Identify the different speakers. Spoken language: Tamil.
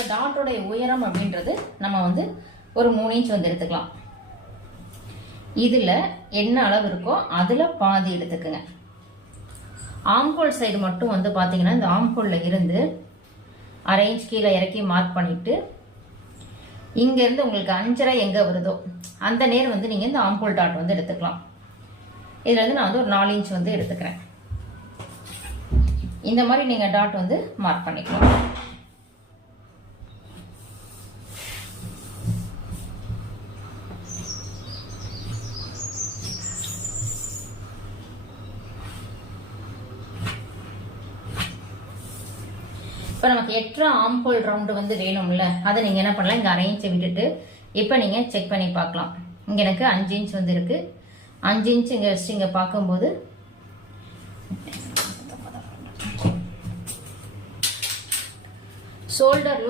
Speaker 1: இப்போ டாட்டோடைய உயரம் அப்படின்றது நம்ம வந்து ஒரு மூணு இன்ச் வந்து எடுத்துக்கலாம். இதில் என்ன அளவு இருக்கோ அதில் பாதி எடுத்துக்கோங்க. ஆம்கோல் சைடு மட்டும் வந்து பார்த்தீங்கன்னா இந்த ஆம்கோலில் இருந்து அரை இன்ச் கீழே இறக்கி மார்க் பண்ணிவிட்டு இங்கேருந்து உங்களுக்கு அஞ்சரை எங்கே வருதோ அந்த நேர் வந்து நீங்கள் இந்த ஆம்கோல் டாட் வந்து எடுத்துக்கலாம். இதில் நான் வந்து ஒரு நாலு இன்ச் வந்து எடுத்துக்கிறேன். இந்த மாதிரி நீங்கள் டாட் வந்து மார்க் பண்ணிக்கலாம். இப்போ நமக்கு எட்ரா ஆம்போல் ரவுண்டு வந்து வேணும்ல அதை நீங்கள் என்ன பண்ணலாம்? இங்கே அரை இன்ச்சை விட்டுட்டு இப்போ நீங்கள் செக் பண்ணி பார்க்கலாம். இங்கே எனக்கு அஞ்சு இன்ச் வந்து அஞ்சு இன்ச் இங்கே வச்சு இங்கே பார்க்கும்போது ஷோல்டர் லூஸ்